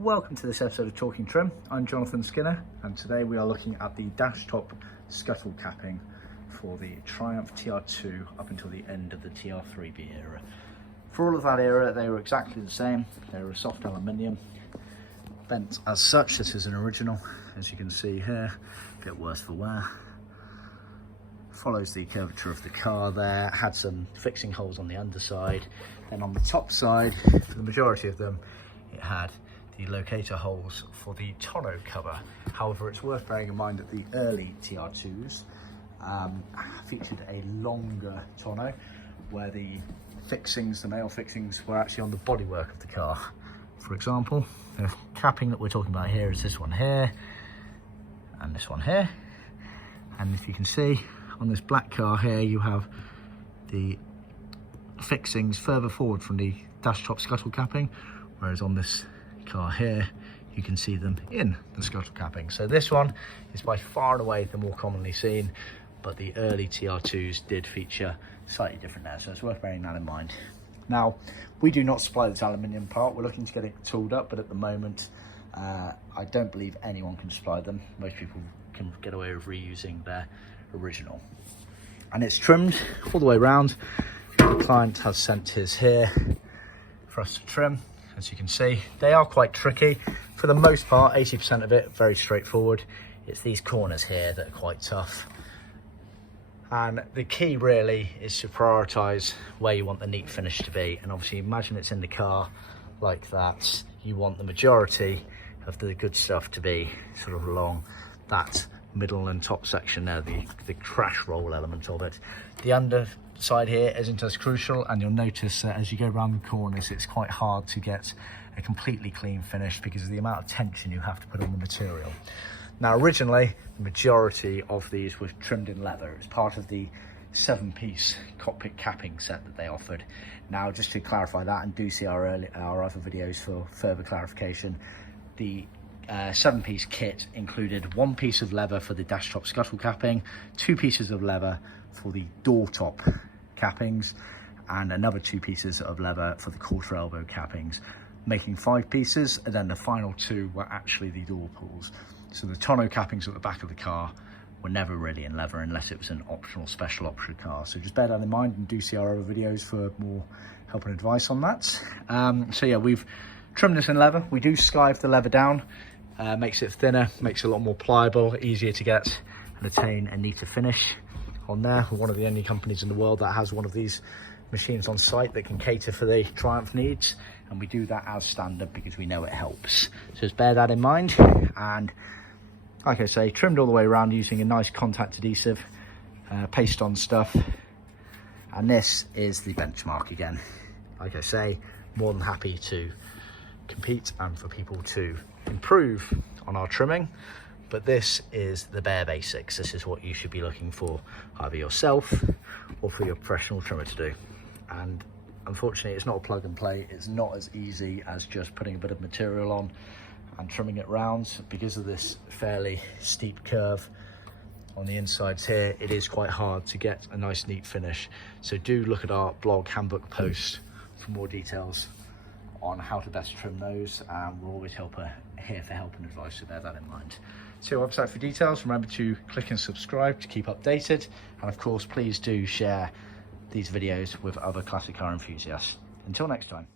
Welcome to this episode of Talking Trim. I'm Jonathan Skinner, and today we are looking at the Dash Top Scuttle Capping for the Triumph TR2 up until the end of the TR3B era. For all of that era, they were exactly the same. They were a soft aluminium, bent as such. This is an original, as you can see here, a bit worse for wear. Follows the curvature of the car there, had some fixing holes on the underside. Then on the top side, for the majority of them, it had the locator holes for the tonneau cover. However, it's worth bearing in mind that the early TR2s featured a longer tonneau where the fixings, the male fixings, were actually on the bodywork of the car. For example, the capping that we're talking about here is this one here and this one here. And if you can see on this black car here, you have the fixings further forward from the Dash Top Scuttle Capping, whereas on this car here you can see them in the scuttle capping. So this one is by far and away the more commonly seen, but the early TR2s did feature slightly different there, so it's worth bearing that in mind. Now, we do not supply this aluminium part. We're looking to get it tooled up, but at the moment I don't believe anyone can supply them. Most people can get away with reusing their original, and it's trimmed all the way around. The client has sent his here for us to trim. As you can see, they are quite tricky. For the most part, 80% of it, very straightforward. It's these corners here that are quite tough. And the key really is to prioritise where you want the neat finish to be. And obviously, imagine it's in the car like that. You want the majority of the good stuff to be sort of along that middle and top section there, the crash roll element of it. The underside here isn't as crucial, and you'll notice that as you go around the corners, it's quite hard to get a completely clean finish because of the amount of tension you have to put on the material. Now, originally, the majority of these were trimmed in leather. It's part of the 7-piece cockpit capping set that they offered. Now, just to clarify that, and do see our other videos for further clarification, the 7-piece kit included 1 piece of leather for the Dash Top Scuttle Capping, 2 pieces of leather for the door top cappings, and another 2 pieces of leather for the quarter elbow cappings, making 5 pieces, and then the final 2 were actually the door pulls. So the tonneau cappings at the back of the car were never really in leather unless it was an optional special option car. So just bear that in mind, and do see our other videos for more help and advice on that. So yeah, we've trimmed this in leather. We do skive the leather down. Makes it thinner, makes it a lot more pliable, easier to get and attain a neater finish on there. We're one of the only companies in the world that has one of these machines on site that can cater for the Triumph needs, and we do that as standard because we know it helps. So just bear that in mind. And like I say, trimmed all the way around using a nice contact adhesive, paste on stuff. And this is the benchmark again. Like I say, more than happy to compete and for people to improve on our trimming, but this is the bare basics. This is what you should be looking for, either yourself or for your professional trimmer to do. And unfortunately, it's not a plug and play. It's not as easy as just putting a bit of material on and trimming it round. Because of this fairly steep curve on the insides here, it is quite hard to get a nice neat finish. So do look at our blog handbook post for more details on how to best trim those. We're always here for help and advice, so bear that in mind. See our website for details. Remember to click and subscribe to keep updated, and of course please do share these videos with other classic car enthusiasts. Until next time.